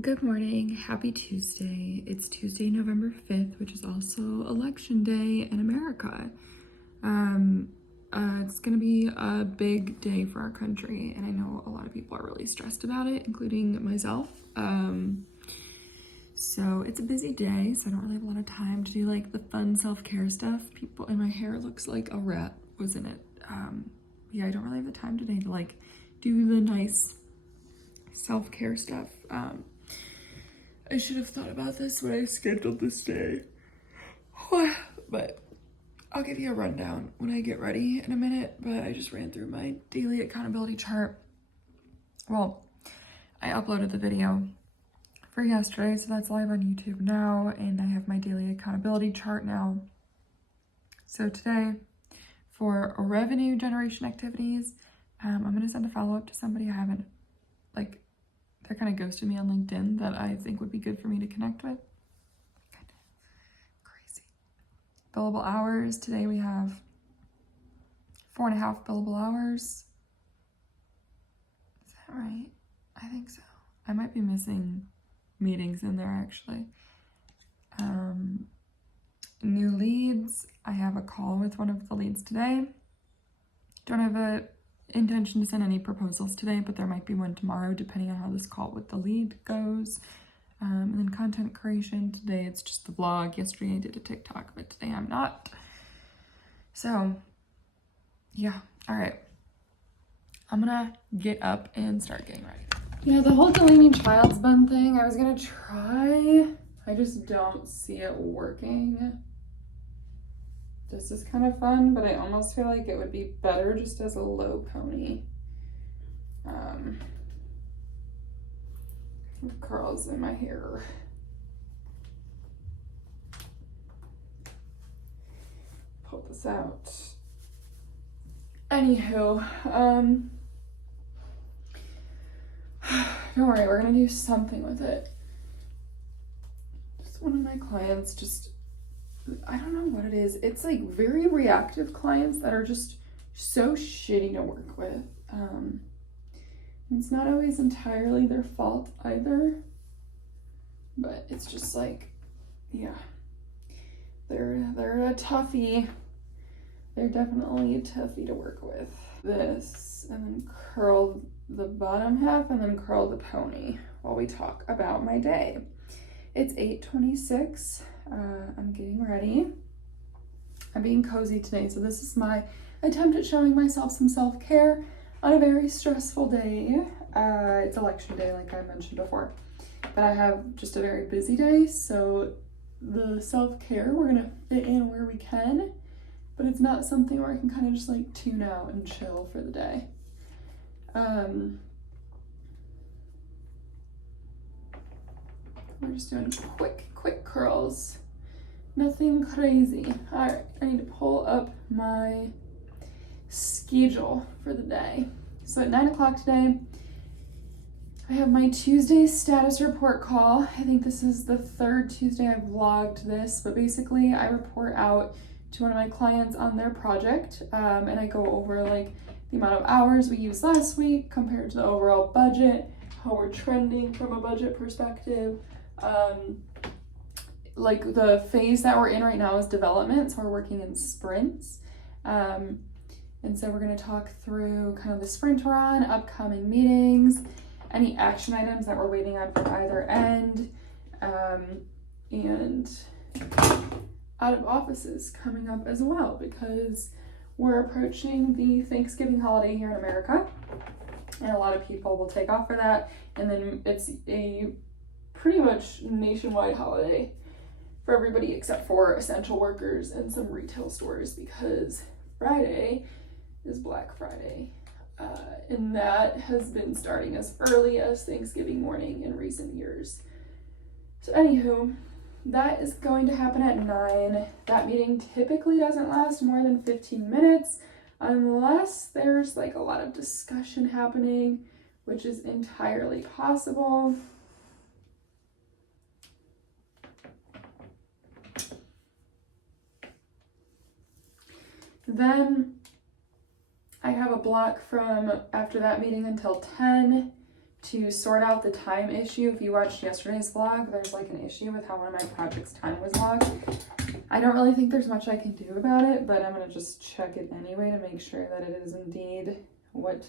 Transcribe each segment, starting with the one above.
Good morning. Happy Tuesday. It's Tuesday, November 5th, which is also Election Day in America. It's going to be a big day for our country, and I know a lot of people are really stressed about it, including myself. So it's a busy day, so I don't really have a lot of time to do like the fun self-care stuff. People, and my hair looks like a rat was in it. Yeah, I don't really have the time today to like do the nice self-care stuff. I should have thought about this when I scheduled this day. But I'll give you a rundown when I get ready in a minute, but I just ran through my daily accountability chart. Well, I uploaded the video for yesterday, so that's live on YouTube now, and I have my daily accountability chart now. So today, for revenue generation activities, I'm gonna send a follow-up to somebody I haven't, like, that kind of ghosted me on LinkedIn that I think would be good for me to connect with. Kind of crazy. Billable hours. Today we have 4.5 billable hours. Is that right? I think so. I might be missing meetings in there actually. New leads. I have a call with one of the leads today. Don't have a intention to send any proposals today, but there might be one tomorrow depending on how this call with the lead goes. And then content creation. Today it's just the vlog. Yesterday I did a TikTok, but today I'm not. So yeah, all right. I'm gonna get up and start getting ready. Yeah, the whole deleting child's bun thing, I was gonna try. I just don't see it working. This is kind of fun, but I almost feel like it would be better just as a low pony. Curls in my hair. Pull this out. Anywho, don't worry, we're gonna do something with it. Just one of my clients just, I don't know what it is. It's like very reactive clients that are just so shitty to work with. It's not always entirely their fault either, but it's just like, yeah, they're a toughie. They're definitely a toughie to work with. This, and then curl the bottom half, and then curl the pony while we talk about my day. It's 8:26. I'm getting ready. I'm being cozy today, so this is my attempt at showing myself some self-care on a very stressful day. It's election day, like I mentioned before, but I have just a very busy day, so the self-care we're gonna fit in where we can, but it's not something where I can kind of just like tune out and chill for the day. We're just doing quick curls. Nothing crazy. All right, I need to pull up my schedule for the day. So at 9 o'clock today, I have my Tuesday status report call. I think this is the third Tuesday I've vlogged this, but basically I report out to one of my clients on their project, and I go over like the amount of hours we used last week compared to the overall budget, how we're trending from a budget perspective. Like the phase that we're in right now is development, so we're working in sprints. And so we're going to talk through kind of the sprint we're on, upcoming meetings, any action items that we're waiting on from either end, and out of offices coming up as well, because we're approaching the Thanksgiving holiday here in America, and a lot of people will take off for that, and then it's a pretty much nationwide holiday for everybody except for essential workers and some retail stores, because Friday is Black Friday, and that has been starting as early as Thanksgiving morning in recent years. So anywho, that is going to happen at 9. That meeting typically doesn't last more than 15 minutes unless there's like a lot of discussion happening, which is entirely possible. Then I have a block from after that meeting until 10 to sort out the time issue. If you watched yesterday's vlog, there's like an issue with how one of my projects' time was logged. I don't really think there's much I can do about it, but I'm gonna just check it anyway to make sure that it is indeed what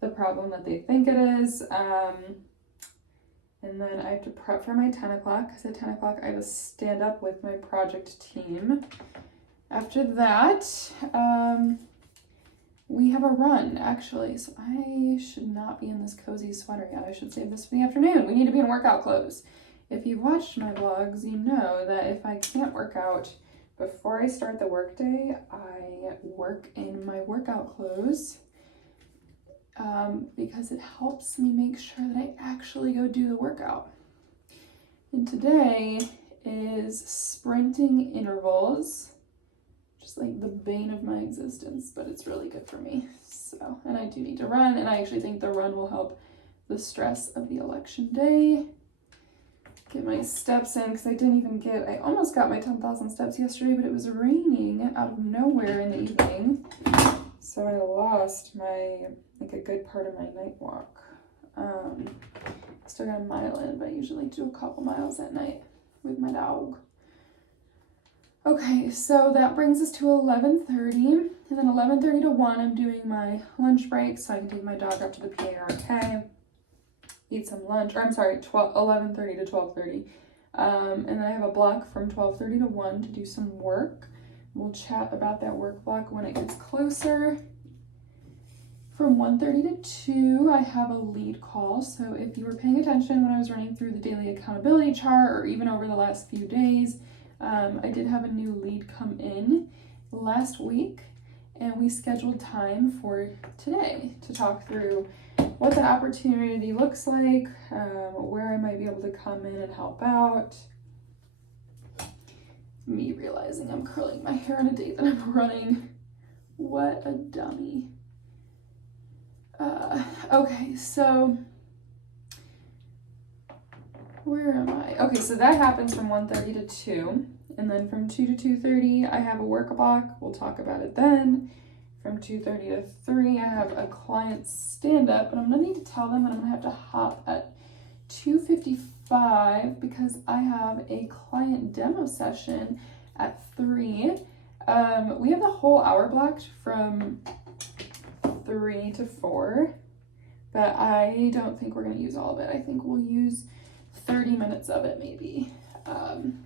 the problem that they think it is. And then I have to prep for my 10 o'clock, because at 10 o'clock I have a stand up with my project team. After that, we have a run, actually, so I should not be in this cozy sweater yet. I should save this for the afternoon. We need to be in workout clothes. If you've watched my vlogs, you know that if I can't work out before I start the workday, I work in my workout clothes, because it helps me make sure that I actually go do the workout. And today is sprinting intervals, just like the bane of my existence, but it's really good for me. So, and I do need to run, and I actually think the run will help the stress of the election day. Get my steps in, because I almost got my 10,000 steps yesterday, but it was raining out of nowhere in the evening. So I lost a good part of my night walk. Still got a mile in, but I usually do a couple miles at night with my dog. Okay, so that brings us to 11:30, and then 11:30 to 1, I'm doing my lunch break, so I can take my dog up to the PARK, eat some lunch, 11:30 to 12:30, and then I have a block from 12:30 to 1 to do some work. We'll chat about that work block when it gets closer. From 1:30 to 2, I have a lead call. So if you were paying attention when I was running through the daily accountability chart, or even over the last few days, I did have a new lead come in last week, and we scheduled time for today to talk through what the opportunity looks like, where I might be able to come in and help out. Me realizing I'm curling my hair on a date that I'm running. What a dummy. Okay, so where am I? Okay, so that happens from 1:30 to 2, and then from 2 to 2:30, I have a work block. We'll talk about it then. From 2:30 to 3, I have a client stand-up, and I'm gonna need to tell them that I'm gonna have to hop at 2:55 because I have a client demo session at 3. We have the whole hour blocked from 3 to 4, but I don't think we're going to use all of it. I think we'll use 30 minutes of it maybe. And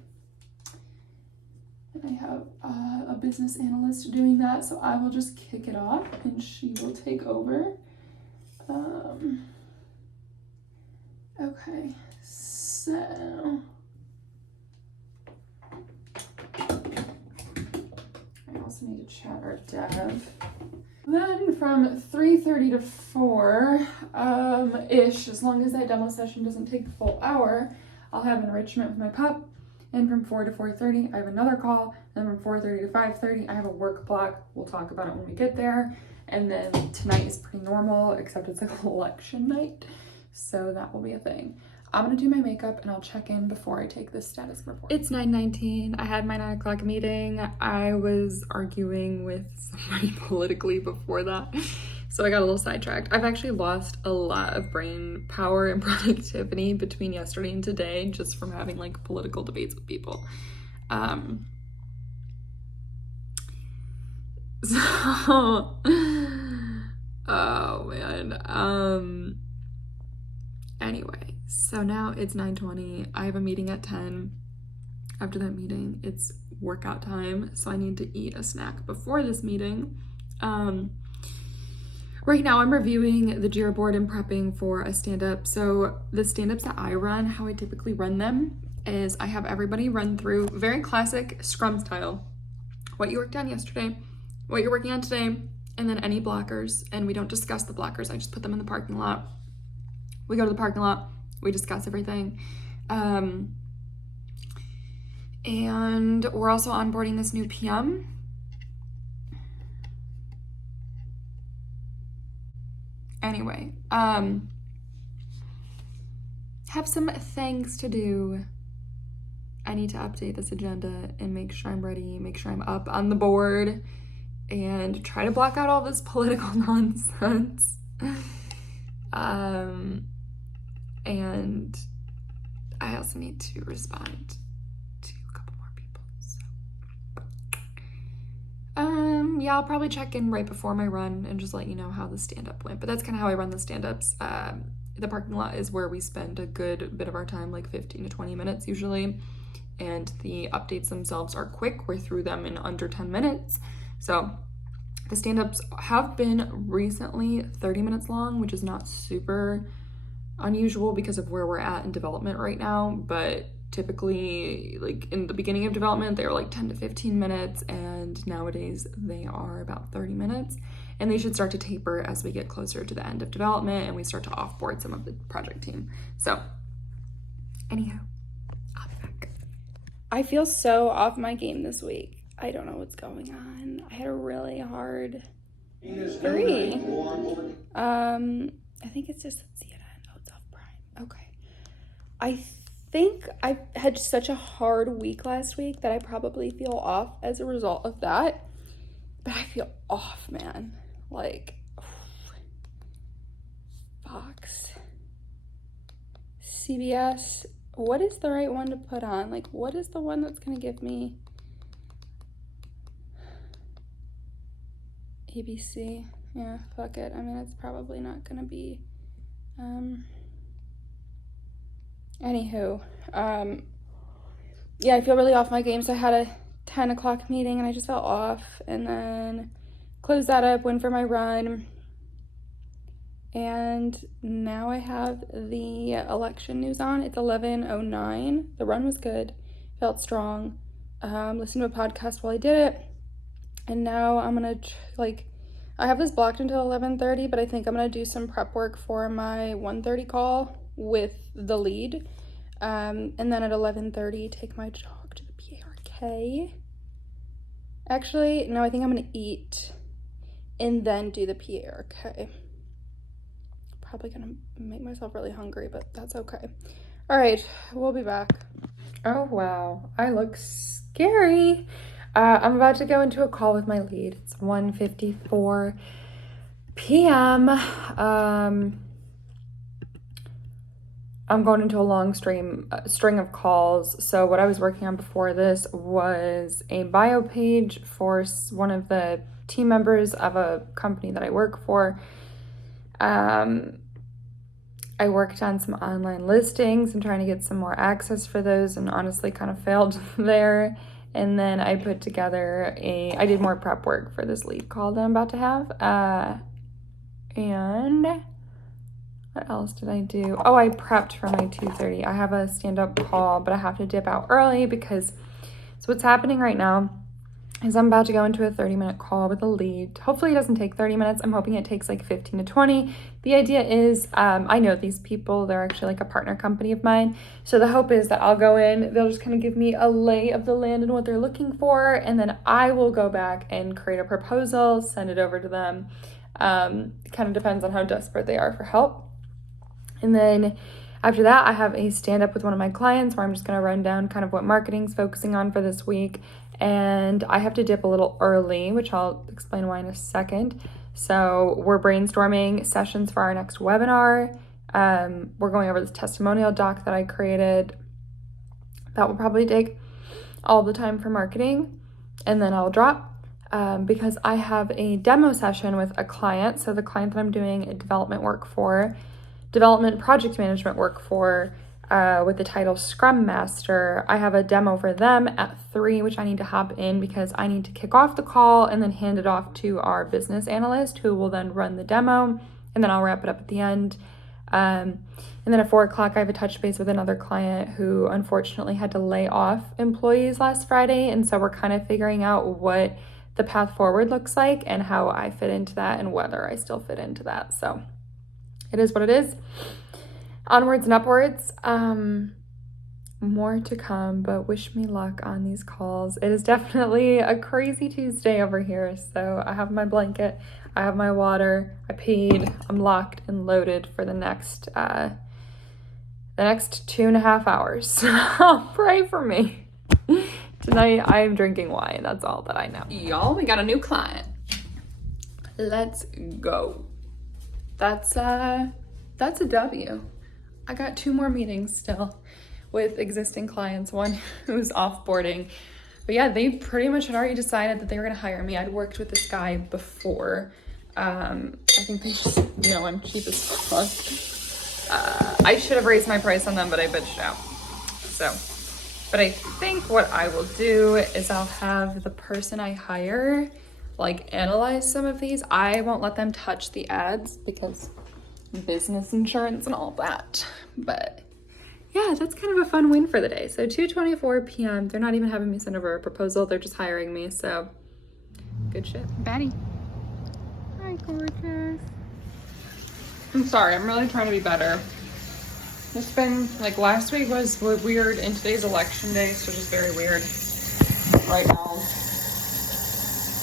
I have a business analyst doing that, so I will just kick it off and she will take over. Okay, so I also need to chat our dev. Then from 3:30 to 4 ish, as long as that demo session doesn't take the full hour, I'll have enrichment with my pup. And from 4 to 4:30, I have another call. And then from 4:30 to 5:30, I have a work block. We'll talk about it when we get there. And then tonight is pretty normal, except it's like election night. So that will be a thing. I'm gonna do my makeup and I'll check in before I take this status report. It's 9:19. I had my 9 o'clock meeting. I was arguing with somebody politically before that, so I got a little sidetracked. I've actually lost a lot of brain power and productivity between yesterday and today just from having like political debates with people. So, oh man. Anyway, so now it's 9:20. I have a meeting at 10. After that meeting, it's workout time, so I need to eat a snack before this meeting. Right now I'm reviewing the Jira board and prepping for a stand-up. So the stand-ups that I run, how I typically run them is I have everybody run through very classic Scrum style, what you worked on yesterday, what you're working on today, and then any blockers. And we don't discuss the blockers. I just put them in the parking lot. We go to the parking lot, we discuss everything. And we're also onboarding this new PM. Anyway, have some things to do. I need to update this agenda and make sure I'm ready, make sure I'm up on the board, and try to block out all this political nonsense. and I also need to respond to a couple more people. So, yeah, I'll probably check in right before my run and just let you know how the stand-up went. But that's kind of how I run the stand-ups. The parking lot is where we spend a good bit of our time, like 15 to 20 minutes usually. And the updates themselves are quick. We're through them in under 10 minutes. So the stand-ups have been recently 30 minutes long, which is not super unusual because of where we're at in development right now. But typically, like in the beginning of development, they were like 10 to 15 minutes, and nowadays they are about 30 minutes. And they should start to taper as we get closer to the end of development and we start to offboard some of the project team. So anyhow, I'll be back. I feel so off my game this week. I don't know what's going on. I had a really hard 3. I think it's just, let's see it. Oh, it's off Prime. Okay. I think I had such a hard week last week that I probably feel off as a result of that. But I feel off, man. Like, Fox, CBS, what is the right one to put on? Like, what is the one that's gonna give me ABC? Yeah, fuck it. I mean, it's probably not gonna be, anywho, yeah, I feel really off my game. So I had a 10 o'clock meeting and I just felt off, and then closed that up, went for my run, and now I have the election news on. It's 11:09. The run was good, felt strong. Listened to a podcast while I did it, and now I'm gonna I have this blocked until 11:30, but I think I'm gonna do some prep work for my 1:30 call with the lead, and then at 11:30 take my dog to the PARK. Actually, no, I think I'm gonna eat and then do the PARK. Probably gonna make myself really hungry, but that's okay. All right, we'll be back. Oh wow, I look scary. I'm about to go into a call with my lead. It's 1:54 p.m. I'm going into a long string of calls. So what I was working on before this was a bio page for one of the team members of a company that I work for. I worked on some online listings and trying to get some more access for those, and honestly kind of failed there. And then I put together I did more prep work for this lead call that I'm about to have. And what else did I do? Oh, I prepped for my 2:30. I have a stand-up call, but I have to dip out early because, so what's happening right now is I'm about to go into a 30-minute call with a lead. Hopefully it doesn't take 30 minutes. I'm hoping it takes like 15 to 20. The idea is, I know these people, they're actually like a partner company of mine. So the hope is that I'll go in, they'll just kind of give me a lay of the land and what they're looking for. And then I will go back and create a proposal, send it over to them. It kind of depends on how desperate they are for help. And then after that, I have a stand-up with one of my clients where I'm just going to run down kind of what marketing's focusing on for this week. And I have to dip a little early, which I'll explain why in a second. So we're brainstorming sessions for our next webinar. We're going over this testimonial doc that I created. That will probably take all the time for marketing. And then I'll drop because I have a demo session with a client. So the client that I'm doing a development project management work for, with the title Scrum Master. I have a demo for them at 3, which I need to hop in because I need to kick off the call and then hand it off to our business analyst who will then run the demo, and then I'll wrap it up at the end. And then at 4 o'clock, I have a touch base with another client who unfortunately had to lay off employees last Friday. And so we're kind of figuring out what the path forward looks like and how I fit into that and whether I still fit into that. So it is what it is. Onwards and upwards. More to come, but wish me luck on these calls. It is definitely a crazy Tuesday over here. So I have my blanket, I have my water, I peed, I'm locked and loaded for the next 2.5 hours. So pray for me. Tonight I'm drinking wine. That's all that I know. Y'all, we got a new client. Let's go. That's a W. I got 2 more meetings still with existing clients, one who's offboarding. But yeah, they pretty much had already decided that they were gonna hire me. I'd worked with this guy before. I think they just know I'm cheap as fuck. I should have raised my price on them, but I bitched out. So, but I think what I will do is I'll have the person I hire like analyze some of these. I won't let them touch the ads because business insurance and all that. But yeah, that's kind of a fun win for the day. So 2:24 p.m. They're not even having me send over a proposal. They're just hiring me. So good shit. Batty. Hi, gorgeous. I'm sorry. I'm really trying to be better. It's been like last week was weird and today's election day, so just very weird right now.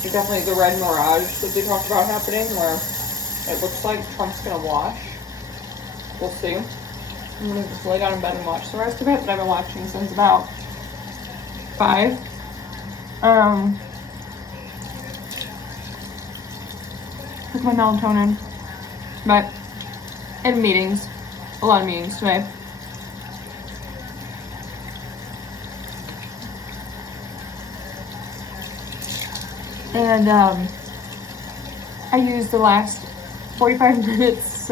There's definitely the red mirage that they talked about happening where it looks like Trump's gonna wash. We'll see. I'm gonna just lay down in bed and watch the rest of it that I've been watching since about 5. Took my melatonin, but in meetings, a lot of meetings today. And I used the last 45 minutes,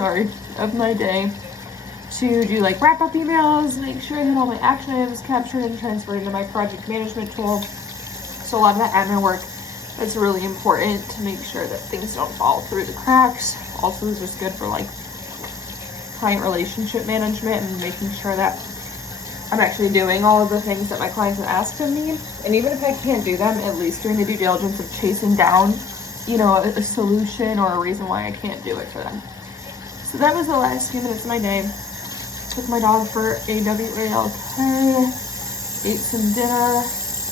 of my day to do like wrap up emails, make sure I had all my action items captured and transferred into my project management tool. So a lot of that admin work is really important to make sure that things don't fall through the cracks. Also, this is good for like client relationship management and making sure that I'm actually doing all of the things that my clients have asked of me. And even if I can't do them, at least doing the due diligence of chasing down, you know, a solution or a reason why I can't do it for them. So that was the last few minutes of my day. Took my dog for AWALK, ate some dinner,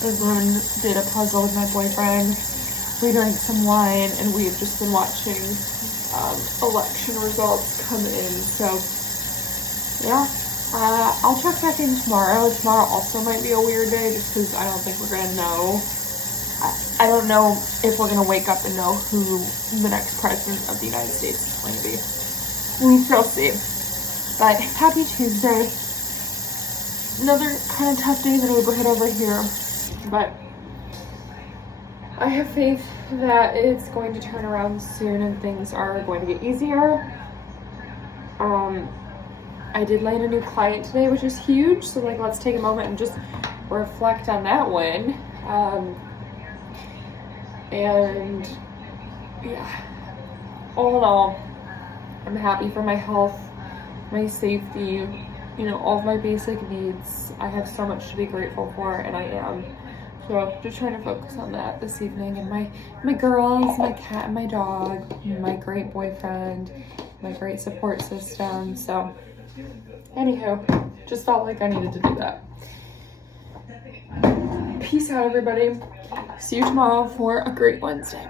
and then did a puzzle with my boyfriend. We drank some wine, and we've just been watching election results come in. So yeah, I'll check back in tomorrow. Tomorrow also might be a weird day just because I don't think we're gonna know. I don't know if we're gonna wake up and know who the next president of the United States is going to be. We shall see. But happy Tuesday. Another kind of tough day in the neighborhood over here, but I have faith that it's going to turn around soon and things are going to get easier. I did land a new client today, which is huge. So like, let's take a moment and just reflect on that win. And yeah, all in all, I'm happy for my health, my safety, you know, all of my basic needs. I have so much to be grateful for, and I am. So just trying to focus on that this evening, and my girls, my cat and my dog, my great boyfriend, my great support system. So anywho, just felt like I needed to do that. Peace out, everybody. See you tomorrow for a great Wednesday.